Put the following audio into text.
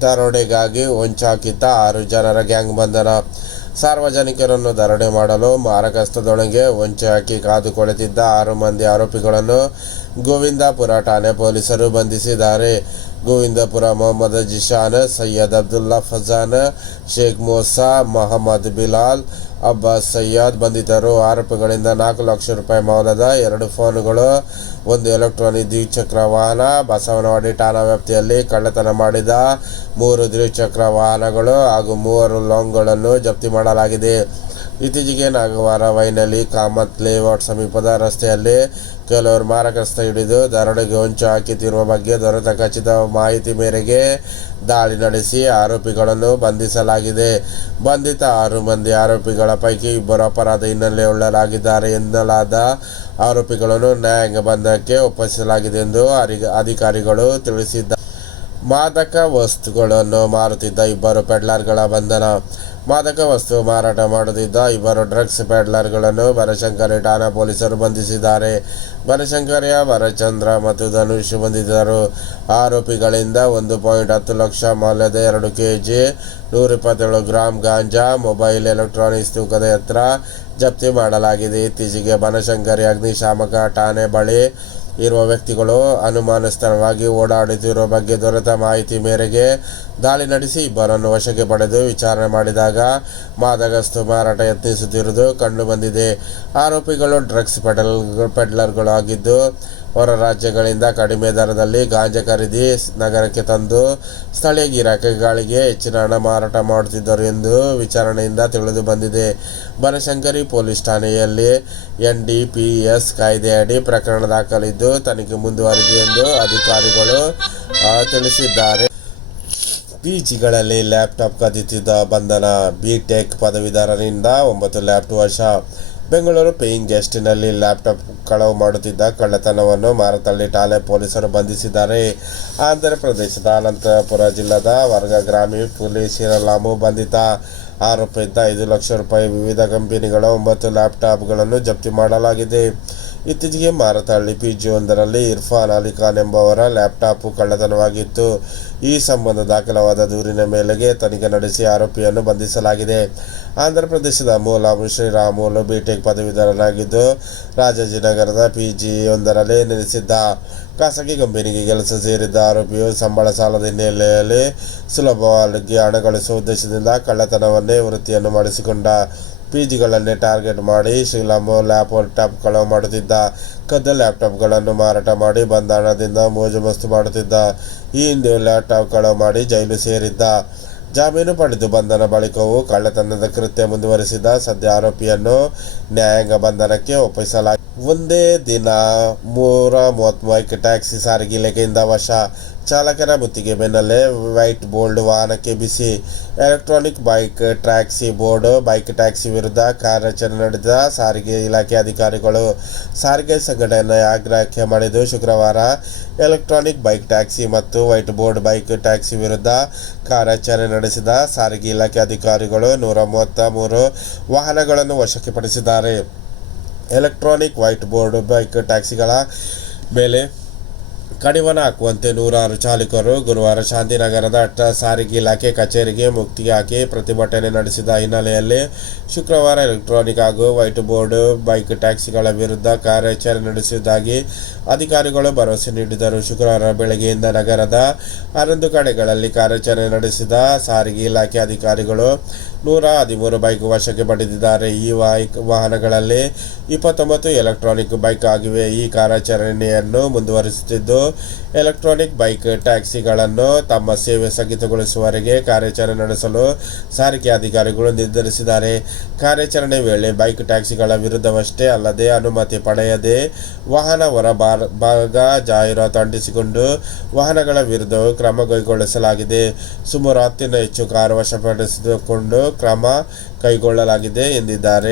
ದರೋಡೆಗಾಗಿ ಹೊಂಚಾಕಿದ್ದ ಆರು ಜನರ ಗ್ಯಾಂಗ್ ಬಂಧನ. ಸಾರ್ವಜನಿಕರನ್ನು ದರೋಡೆ ಮಾಡಲು ಮಾರಕಸ್ತದೊಳಗೆ ಹೊಂಚು ಹಾಕಿ ಕಾದು ಆರು ಮಂದಿ ಆರೋಪಿಗಳನ್ನು ಗೋವಿಂದಪುರ ಠಾಣೆ ಪೊಲೀಸರು ಬಂಧಿಸಿದ್ದಾರೆ. ಗೋವಿಂದಪುರ ಮೊಹಮ್ಮದ್ ಜಿಶಾನ್ ಸೈಯದ್ ಅಬ್ದುಲ್ಲಾ ಫಜಾನ್ ಶೇಖ್ ಮೋಸಾ ಮೊಹಮ್ಮದ್ ಬಿಲಾಲ್ ಅಬ್ಬಾಸ್ ಸೈಯದ್ ಬಂಧಿತರು ಆರೋಪಿಗಳಿಂದ ನಾಲ್ಕು ಲಕ್ಷ ರೂಪಾಯಿ ಮೌಲ್ಯದ ಎರಡು ಫೋನುಗಳು, ಒಂದು ಎಲೆಕ್ಟ್ರಾನಿಕ್ ದ್ವಿಚಕ್ರ ವಾಹನ, ಬಸವನವಾಡಿ ಠಾಣಾ ವ್ಯಾಪ್ತಿಯಲ್ಲಿ ಕಳ್ಳತನ ಮಾಡಿದ ಮೂರು ದ್ವಿಚಕ್ರ ವಾಹನಗಳು ಹಾಗೂ ಮೂವರು ಲಾಂಗ್ಗಳನ್ನು ಜಪ್ತಿ ಮಾಡಲಾಗಿದೆ. ಇತ್ತೀಚೆಗೆ ನಾಗವಾರ ವೈನಲ್ಲಿ ಕಾಮತ್, ಲೇಔಟ್ ಸಮೀಪದ ರಸ್ತೆಯಲ್ಲಿ ಕೆಲವರು ಮಾರಕಾಸ್ತ್ರ ಹಿಡಿದು ದರೋಡೆಗೆ ಹೊಂಚು ಹಾಕಿತ್ತಿರುವ ಬಗ್ಗೆ ದೊರೆತ ಖಚಿತ ಮಾಹಿತಿ ಮೇರೆಗೆ ದಾಳಿ ನಡೆಸಿ ಆರೋಪಿಗಳನ್ನು ಬಂಧಿಸಲಾಗಿದೆ. ಬಂಧಿತ ಆರು ಮಂದಿ ಆರೋಪಿಗಳ ಪೈಕಿ ಇಬ್ಬರು ಅಪರಾಧ ಹಿನ್ನೆಲೆ ಉಳ್ಳಲಾಗಿದ್ದಾರೆ ಎನ್ನಲಾದ ಆರೋಪಿಗಳನ್ನು ನ್ಯಾಯಾಂಗ ಬಂಧನಕ್ಕೆ ಒಪ್ಪಿಸಲಾಗಿದೆ ಎಂದು ಅಧಿಕಾರಿಗಳು ತಿಳಿಸಿದ್ದಾರೆ ಮಾದಕ ವಸ್ತುಗಳನ್ನು ಮಾರುತ್ತಿದ್ದ ಇಬ್ಬರು ಪೆಡ್ಲರ್ಗಳ ಬಂಧನ ಮಾದಕ ವಸ್ತು ಮಾರಾಟ ಮಾಡುತ್ತಿದ್ದ ಇಬ್ಬರು ಡ್ರಗ್ಸ್ ಪೆಡ್ಲರ್ಗಳನ್ನು ಬನಶಂಕರಿ ಠಾಣಾ ಪೊಲೀಸರು ಬಂಧಿಸಿದ್ದಾರೆ. ಬನಶಂಕರಿಯ ಭರಚಂದ್ರ ಮತ್ತು ಧನುಷ್ ಬಂಧಿತರು. ಆರೋಪಿಗಳಿಂದ ಒಂದು ಪಾಯಿಂಟ್ ಹತ್ತು ಲಕ್ಷ ಮೌಲ್ಯದ ಎರಡು ಕೆ ಜಿ ನೂರ ಇಪ್ಪತ್ತೇಳು ಗ್ರಾಂ ಗಾಂಜಾ ಮೊಬೈಲ್ ಎಲೆಕ್ಟ್ರಾನಿಕ್ಸ್ ತೂಕದ ಹತ್ರ ಜಪ್ತಿ ಮಾಡಲಾಗಿದೆ. ಇತ್ತೀಚೆಗೆ ಬನಶಂಕರಿ ಅಗ್ನಿಶಾಮಕ ಠಾಣೆ ಬಳಿ ಇರುವ ವ್ಯಕ್ತಿಗಳು ಅನುಮಾನಸ್ಥರವಾಗಿ ಓಡಾಡುತ್ತಿರುವ ಬಗ್ಗೆ ದೊರೆತ ಮಾಹಿತಿ ಮೇರೆಗೆ ದಾಳಿ ನಡೆಸಿ ಇಬ್ಬರನ್ನು ವಶಕ್ಕೆ ಪಡೆದು ವಿಚಾರಣೆ ಮಾಡಿದಾಗ ಮಾದಗಸ್ತು ಮಾರಾಟ ಯತ್ನಿಸುತ್ತಿರುವುದು ಕಂಡುಬಂದಿದೆ ಆರೋಪಿಗಳು ಡ್ರಗ್ಸ್ ಪೆಡಲ್ ಪೆಡ್ಲರ್ಗಳು ಆಗಿದ್ದು ಹೊರ ರಾಜ್ಯಗಳಿಂದ ಕಡಿಮೆ ದರದಲ್ಲಿ ಗಾಂಜಾ ಖರೀದಿ ನಗರಕ್ಕೆ ತಂದು ಸ್ಥಳೀಯ ಗಿರಾಕಿಗಳಿಗೆ ಹೆಚ್ಚಿನ ಹಣ ಮಾರಾಟ ಮಾಡುತ್ತಿದ್ದರು ಎಂದು ವಿಚಾರಣೆಯಿಂದ ತಿಳಿದು ಬಂದಿದೆ. ಬನಶಂಕರಿ ಪೊಲೀಸ್ ಠಾಣೆಯಲ್ಲಿ ಎನ್ ಡಿ ಪಿ ಎಸ್ ಕಾಯ್ದೆಯಡಿ ಪ್ರಕರಣ ದಾಖಲಿದ್ದು ತನಿಖೆ ಮುಂದುವರಿದಿದೆ ಎಂದು ಅಧಿಕಾರಿಗಳು ತಿಳಿಸಿದ್ದಾರೆ. ಪಿಜಿಗಳಲ್ಲಿ ಲ್ಯಾಪ್ಟಾಪ್ ಕದಿತಿದ್ದ ಬಂಧನ, ಬಿಟೆಕ್ ಪದವೀಧರರಿಂದ ಒಂಬತ್ತು ಲ್ಯಾಪ್ಟಾಪ್ ವಶ ಬೆಂಗಳೂರು ಪೇಯಿಂಗ್ ಗೆಸ್ಟಿನಲ್ಲಿ ಲ್ಯಾಪ್ಟಾಪ್ ಕಳವು ಮಾಡುತ್ತಿದ್ದ ಕಳ್ಳತನವನ್ನು ಮಾರತಳ್ಳಿ ಠಾಣೆ ಪೊಲೀಸರು ಬಂಧಿಸಿದ್ದಾರೆ. ಆಂಧ್ರ ಪ್ರದೇಶದ ಅನಂತಪುರ ಜಿಲ್ಲಾದ ವರ್ಗ ಗ್ರಾಮೀಣ ಪೊಲೀಸ್ ಹಿರಲಾಮು ಬಂಧಿತ. ಆರೋಪಿಯಿಂದ ಐದು ಲಕ್ಷ ರೂಪಾಯಿ ವಿವಿಧ ಕಂಪನಿಗಳ ಒಂಬತ್ತು ಲ್ಯಾಪ್ಟಾಪ್ಗಳನ್ನು ಜಪ್ತಿ ಮಾಡಲಾಗಿದೆ. ಇತ್ತೀಚೆಗೆ ಮಾರತಹಳ್ಳಿ ಪಿಜಿ ಒಂದರಲ್ಲಿ ಇರ್ಫಾನ್ ಅಲಿ ಖಾನ್ ಎಂಬುವರ ಲ್ಯಾಪ್ಟಾಪ್ ಕಳ್ಳತನವಾಗಿತ್ತು. ಈ ಸಂಬಂಧ ದಾಖಲಾದ ದೂರಿನ ಮೇಲೆಗೆ ತನಿಖೆ ನಡೆಸಿ ಆರೋಪಿಯನ್ನು ಬಂಧಿಸಲಾಗಿದೆ. ಆಂಧ್ರಪ್ರದೇಶದ ಮೂಲ ಶ್ರೀರಾಮುಲು ಬಿಟೆಕ್ ಪದವೀಧರನಾಗಿದ್ದು ರಾಜಾಜಿನಗರದ ಪಿಜಿ ಒಂದರಲ್ಲಿ ನೆಲೆಸಿದ್ದ. ಖಾಸಗಿ ಕಂಪನಿಗೆ ಕೆಲಸ ಸೇರಿದ್ದ ಆರೋಪಿಯು ಸಂಬಳ ಸಾಲದ ಹಿನ್ನೆಲೆಯಲ್ಲಿ ಸುಲಭವಾಗಿ ಹಣ ಗಳಿಸುವ ಉದ್ದೇಶದಿಂದ ಕಳ್ಳತನವನ್ನೇ ವೃತ್ತಿಯನ್ನು ಮಾಡಿಸಿಕೊಂಡ. ಪಿಜಿಗಳನ್ನೇ ಟಾರ್ಗೆಟ್ ಮಾಡಿ ಶ್ರೀಲಾಮು ಲ್ಯಾಪ್ಟಾಪ್ ಕಳವು ಮಾಡುತ್ತಿದ್ದ, ಕದ್ದ ಲ್ಯಾಪ್ಟಾಪ್ಗಳನ್ನು ಮಾರಾಟ ಮಾಡಿ ಬಂದ ಹಣದಿಂದ ಮೋಜು ಮಸ್ತು ಮಾಡುತ್ತಿದ್ದ, ಈ ಹಿಂದೆ ಲ್ಯಾಪ್ಟಾಪ್ಗಳು ಮಾಡಿ ಜೈಲು ಸೇರಿದ್ದ. ಜಾಮೀನು ಪಡೆದು ಬಂಧನ ಬಳಿಕವೂ ಕಳ್ಳತನದ ಕೃತ್ಯ ಮುಂದುವರಿಸಿದ ಸದ್ಯ ಆರೋಪಿಯನ್ನು ನ್ಯಾಯಾಂಗ ಬಂಧನಕ್ಕೆ ಒಪ್ಪಿಸಲಾಗಿದೆ ಒಂದೇ ದಿನ ಮೂರ ಮೂವತ್ತ್ಮೂರಕ್ಕೆ ಟ್ಯಾಕ್ಸಿ ಸಾರಿಗೆ ಇಲಾಖೆಯಿಂದ ವಶ. ಚಾಲಕರ ಮುತ್ತಿಗೆ ಬೆನ್ನಲ್ಲೇ ವೈಟ್ ಬೋಲ್ಡ್ ವಾಹನಕ್ಕೆ ಬಿಸಿ electronic bike, taxi board, bike taxi ವಿರುದ್ಧ ಕಾರ್ಯಾಚರಣೆ ನಡೆದ ಸಾರಿಗೆ ಇಲಾಖೆ ಅಧಿಕಾರಿಗಳು. ಸಾರಿಗೆ ಸಂಘಟನೆ ಆಗ್ರಹಕ್ಕೆ ಮಾಡಿದ್ದು ಶುಕ್ರವಾರ. ಎಲೆಕ್ಟ್ರಾನಿಕ್ ಬೈಕ್, ಟ್ಯಾಕ್ಸಿ ಮತ್ತು ವೈಟ್ ಬೋರ್ಡ್ ಬೈಕ್, ಟ್ಯಾಕ್ಸಿ ವಿರುದ್ಧ ಕಾರ್ಯಾಚರಣೆ ನಡೆಸಿದ ಸಾರಿಗೆ ಇಲಾಖೆ ಅಧಿಕಾರಿಗಳು ನೂರ ಮೂವತ್ತ ಮೂರು ವಾಹನಗಳನ್ನು ವಶಕ್ಕೆ ಪಡಿಸಿದ್ದಾರೆ. ಎಲೆಕ್ಟ್ರಾನಿಕ್ ವೈಟ್ ಬೋರ್ಡ್ ಬೈಕ್, ಟ್ಯಾಕ್ಸಿಗಳ ಮೇಲೆ ಕಡಿವಾಣ ಹಾಕುವಂತೆ ನೂರಾರು ಚಾಲಕರು ಗುರುವಾರ ಶಾಂತಿನಗರದ ಅಟ್ಟ ಸಾರಿಗೆ ಇಲಾಖೆ ಕಚೇರಿಗೆ ಮುಕ್ತಿ ಹಾಕಿ ಪ್ರತಿಭಟನೆ ನಡೆಸಿದ ಹಿನ್ನೆಲೆಯಲ್ಲಿ ಶುಕ್ರವಾರ ಎಲೆಕ್ಟ್ರಾನಿಕ್ ಹಾಗೂ ವೈಟ್ ಬೋರ್ಡ್ ಬೈಕ್ ಟ್ಯಾಕ್ಸಿಗಳ ವಿರುದ್ಧ ಕಾರ್ಯಾಚರಣೆ ನಡೆಸುವುದಾಗಿ ಅಧಿಕಾರಿಗಳು ಭರವಸೆ ನೀಡಿದರು. ಶುಕ್ರವಾರ ಬೆಳಗ್ಗೆಯಿಂದ ನಗರದ ಹನ್ನೊಂದು ಕಡೆಗಳಲ್ಲಿ ಕಾರ್ಯಾಚರಣೆ ನಡೆಸಿದ ಸಾರಿಗೆ ಇಲಾಖೆ ಅಧಿಕಾರಿಗಳು ನೂರ ಹದಿಮೂರು ಬೈಕ್ ವಶಕ್ಕೆ ಪಡೆದಿದ್ದಾರೆ. ಈ ವಾಹನಗಳಲ್ಲಿ ಇಪ್ಪತ್ತೊಂಬತ್ತು ಎಲೆಕ್ಟ್ರಾನಿಕ್ ಬೈಕ್ ಆಗಿವೆ. ಈ ಕಾರ್ಯಾಚರಣೆಯನ್ನು ಮುಂದುವರಿಸುತ್ತಿದ್ದು ಎಲೆಕ್ಟ್ರಾನಿಕ್ ಬೈಕ್ ಟ್ಯಾಕ್ಸಿಗಳನ್ನು ತಮ್ಮ ಸೇವೆ ಸ್ಥಗಿತಗೊಳಿಸುವವರೆಗೆ ಕಾರ್ಯಾಚರಣೆ ನಡೆಸಲು ಸಾರಿಗೆ ಅಧಿಕಾರಿಗಳು ನಿರ್ಧರಿಸಿದ್ದಾರೆ. ಕಾರ್ಯಾಚರಣೆ ವೇಳೆ ಬೈಕ್ ಟ್ಯಾಕ್ಸಿಗಳ ವಿರುದ್ಧವಷ್ಟೇ ಅಲ್ಲದೆ ಅನುಮತಿ ಪಡೆಯದೆ ವಾಹನ ಹೊರ ಭಾಗ ಜಾಹೀರಾತು ಅಂಟಿಸಿಕೊಂಡು ವಾಹನಗಳ ವಿರುದ್ಧ ಕ್ರಮ ಕೈಗೊಳಿಸಲಾಗಿದೆ ಸುಮಾರು ಹತ್ತಿನ ಹೆಚ್ಚು ಕಾರು ವಶಪಡಿಸಿಕೊಂಡು ಕ್ರಮ ಕೈಗೊಳ್ಳಲಾಗಿದೆ ಎಂದಿದ್ದಾರೆ.